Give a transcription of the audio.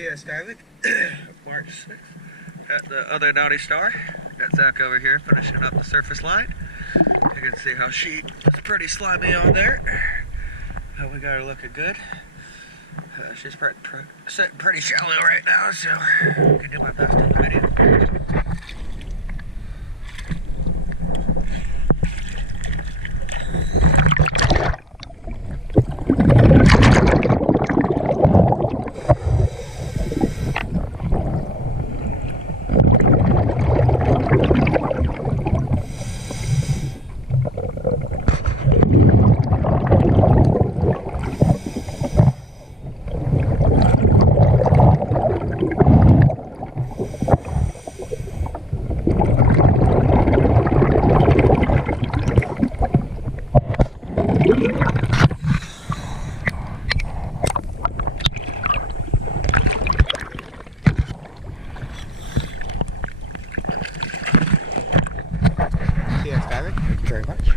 TS diving, March 6th. At the other Nauticstar. Got Zach over here finishing up the surface line. You can see how she is pretty slimy on there. We got her looking good. She's sitting pretty shallow right now, so I can do my best in the video. TS diving, thank you very much.